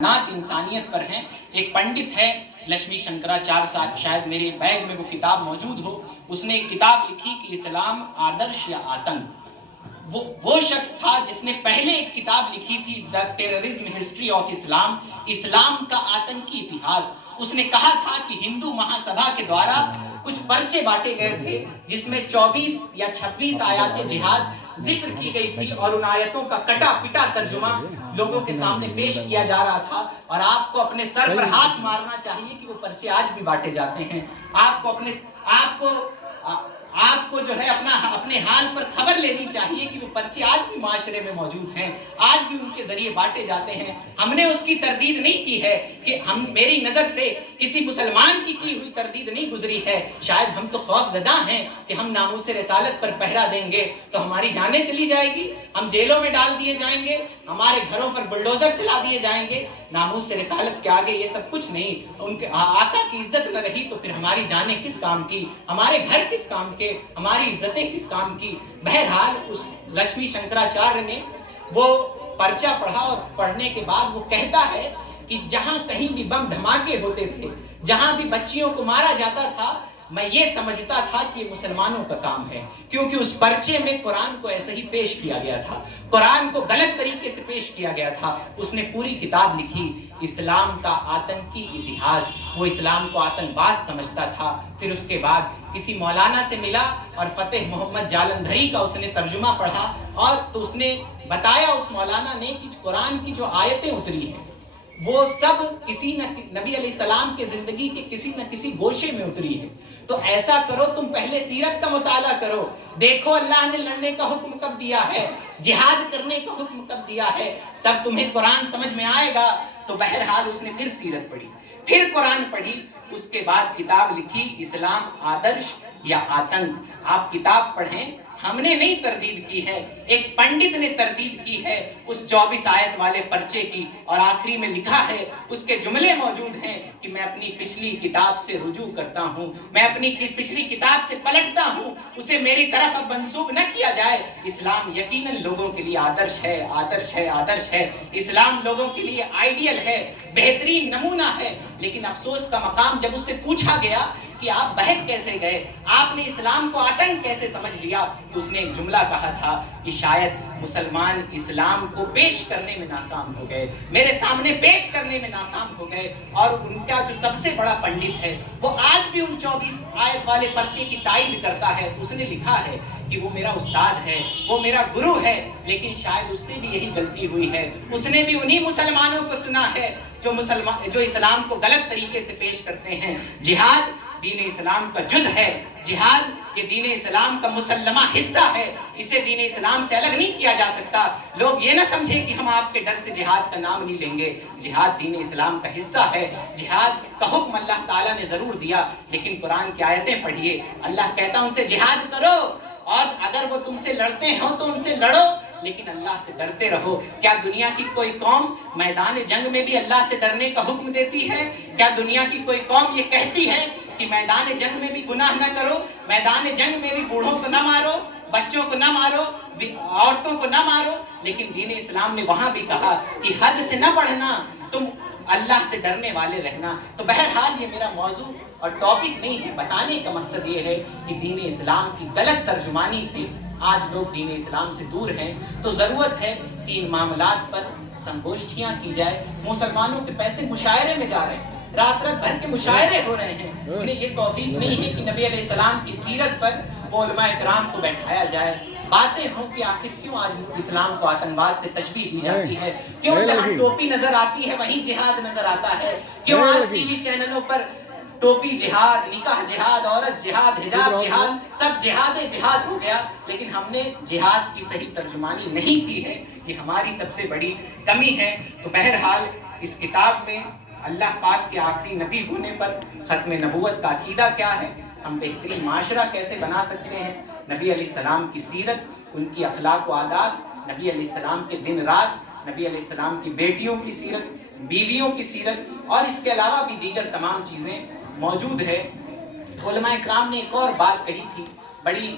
नात इंसानियत पर हैं। एक पंडित है लक्ष्मी शंकराचार्य, शायद मेरे बैग में वो किताब मौजूद हो। उसने एक किताब लिखी कि इस्लाम आदर्श या आतंक। वो शख्स था जिसने पहले एक किताब लिखी थी, the terrorism history of Islam, इस्लाम का आतंकी इतिहास। उसने कहा था कि हिंदू महासभा के द्वारा कुछ पर्चे बांटे गए थे जिसमें 24 या 26 आयातें जिहाद जिक्र की गई थी और उन आयतों का कटा पिटा तर्जुमा लोगों के सामने पेश किया जा रहा था। और आपको अपने सर पर हाथ मारना चाहिए कि वो पर्चे आज भी बांटे जाते हैं। आपको जो है अपने हाल पर खबर लेनी चाहिए कि वो पर्चे आज भी माशरे में मौजूद हैं, आज भी उनके जरिए बांटे जाते हैं। हमने उसकी तरदीद नहीं की है कि मेरी नजर से किसी मुसलमान की हुई तरदीद नहीं गुजरी है। शायद हम तो खौफजदा हैं कि हम नामूस रिसालत पर पहरा देंगे तो हमारी जानें चली जाएगी, हम जेलों में डाल दिए जाएंगे, हमारे घरों पर बुलडोजर चला दिए जाएंगे। नामूस रिसालत के आगे ये सब कुछ नहीं। उनके आका की इज्जत न रही तो फिर हमारी जानें किस काम की, हमारे घर किस काम के, हमारी इज्जतें किस काम की। बहरहाल उस लक्ष्मी शंकराचार्य ने वो पर्चा पढ़ा और पढ़ने के बाद वो कहता है कि जहां कहीं भी बम धमाके होते थे, जहां भी बच्चियों को मारा जाता था, मैं ये समझता था कि ये मुसलमानों का काम है, क्योंकि उस पर्चे में कुरान को ऐसे ही पेश किया गया था, कुरान को गलत तरीके से पेश किया गया था। उसने पूरी किताब लिखी, इस्लाम का आतंकी इतिहास। वो इस्लाम को आतंकवाद समझता था। फिर उसके बाद किसी मौलाना से मिला और फतेह मोहम्मद जालंधरी का उसने तर्जुमा पढ़ा, और तो उसने बताया उस मौलाना ने कि कुरान की जो आयतें उतरी हैं वो सब किसी न नबी अलैहिस्सलाम के जिंदगी के किसी न किसी गोशे में उतरी है। तो ऐसा करो, तुम पहले सीरत का मुताला करो, देखो अल्लाह ने लड़ने का हुक्म कब दिया है, जिहाद करने का हुक्म कब दिया है, तब तुम्हें कुरान समझ में आएगा। तो बहरहाल उसने फिर सीरत पढ़ी, फिर कुरान पढ़ी, उसके बाद किताब लिखी, इस्लाम आदर्श या आतंक। आप किताब पढ़ें, हमने नहीं तरदीद की है, एक पंडित ने तरदीद की है उस 24 आयत वाले पर्चे की। और आखिरी में लिखा है, उसके जुमले मौजूद हैं कि मैं अपनी पिछली किताब से रुजू करता हूं, मैं अपनी पिछली किताब से पलटता हूं, उसे मेरी तरफ अब मंसूब न किया जाए। इस्लाम यकीनन लोगों के लिए आदर्श है, आदर्श है, आदर्श है। इस्लाम लोगों के लिए आइडियल है, बेहतरीन नमूना है। लेकिन अफसोस का मकाम, जब उससे पूछा गया कि आप बहक कैसे गए, आपने इस्लाम को आतंक कैसे समझ लिया, तो उसने एक जुमला कहा था कि शायद मुसलमान इस्लाम को पेश करने में नाकाम हो गए, मेरे सामने पेश करने में नाकाम हो गए। और उनका जो सबसे बड़ा पंडित है वो आज भी उन 24 आयत वाले पर्चे की तायीद करता है। उसने लिखा है कि वो मेरा उस्ताद है, वो मेरा गुरु है, लेकिन शायद उससे भी यही गलती हुई है। उसने भी उन्हीं मुसलमानों को सुना है जो इस्लाम को गलत तरीके से पेश करते हैं। जिहाद दीन इस्लाम का जुज है, जिहाद ये दीन इस्लाम का मुसल्लमा हिस्सा है, इसे दीन इस्लाम से अलग नहीं किया जा सकता। लोग ये ना समझे कि हम आपके डर से जिहाद का नाम नहीं लेंगे। जिहाद दीन इस्लाम का हिस्सा है, जिहाद का हुक्म अल्लाह ताला ने जरूर दिया, लेकिन कुरान की आयतें पढ़िए, अल्लाह कहता है उनसे जिहाद करो, और अगर वो तुमसे लड़ते हो तो उनसे लड़ो, लेकिन अल्लाह से डरते रहो। क्या दुनिया की कोई कौम मैदान जंग में भी अल्लाह से डरने का हुक्म देती है? क्या दुनिया की कोई कौम ये कहती है कि मैदान जंग में भी गुनाह न करो, मैदान जंग में भी बूढ़ों को न मारो, बच्चों को न मारो, औरतों को न मारो? लेकिन दीन इस्लाम ने वहां भी कहा कि हद से न बढ़ना, तुम अल्लाह से डरने वाले रहना। तो बहरहाल ये मेरा मौजू और टॉपिक नहीं है, बताने का मकसद ये है कि दीन इस्लाम की गलत तर्जुमानी से आज लोग दीन इस्लाम से दूर हैं। तो ज़रूरत है कि इन मामलात पर संगोष्ठियाँ की जाए। मुसलमानों के पैसे मुशायरे में जा रहे हैं, रात रात भर के मुशायरे हो रहे हैं, उन्हें ये तौफीक नहीं है कि नबी अलैहिस्सलाम की सीरत पर वो उलमाए किराम को बैठाया जाए। बातें हों कि आखिर क्यों आज इस्लाम को आतंकवाद से तशबीह दी जाती है, क्यों जहाँ टोपी नजर आती है वहीं जिहाद नजर आता है, क्यों आज टीवी चैनलों पर टोपी जिहाद, निकाह जिहाद, औरत जिहाद, हिजाब जिहाद, सब जिहाद हो गया। लेकिन हमने जिहाद की सही तर्जुमानी नहीं की है, ये हमारी सबसे बड़ी कमी है। तो बहरहाल इस किताब में अल्लाह पाक के आखिरी नबी होने पर खत्म नबूवत का अकीदा क्या है, हम बेहतरीन माशरा कैसे बना सकते हैं, नबी अलैहिस्सलाम की सीरत, उनकी अखलाक व आदात, नबी अलैहिस्सलाम के दिन रात, नबी अलैहिस्सलाम की बेटियों की सीरत, बीवियों की सीरत, और इसके अलावा भी दीगर तमाम चीज़ें मौजूद है। उलमाए किराम ने एक और बात कही थी, बड़ी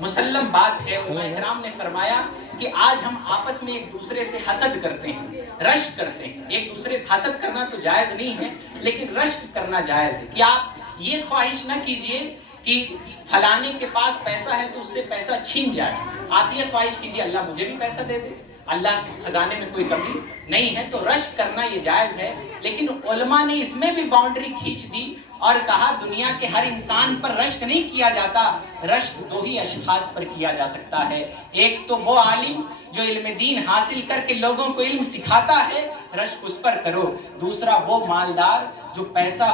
मुसल्लम बात है। उलमाए किराम ने फरमाया कि आज हम आपस में एक दूसरे से हसद करते हैं, रश्क करते हैं, एक दूसरे हसद करना तो जायज नहीं है, लेकिन रश्क करना जायज है कि आप ये ख्वाहिश ना कीजिए कि फलाने के पास पैसा है तो उससे पैसा छीन जाए। आप ये ख्वाहिश कीजिए अल्लाह मुझे भी पैसा दे दे, अल्लाह के खजाने में कोई कमी नहीं है, तो रश्क करना ये जायज है। लेकिन उलमा ने इसमें भी बाउंड्री खींच दी और कहा दुनिया के हर इंसान पर रश्क नहीं किया जाता, रश्क दो ही अशखास पर किया जा सकता है। एक तो वो आलिम जो इल्म दीन हासिल करके लोगों को इल्म सिखाता है, रश्क उस पर करो। दूसरा वो मालदार जो पैसा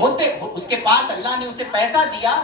होते उसके पास अल्लाह ने उसे पैसा दिया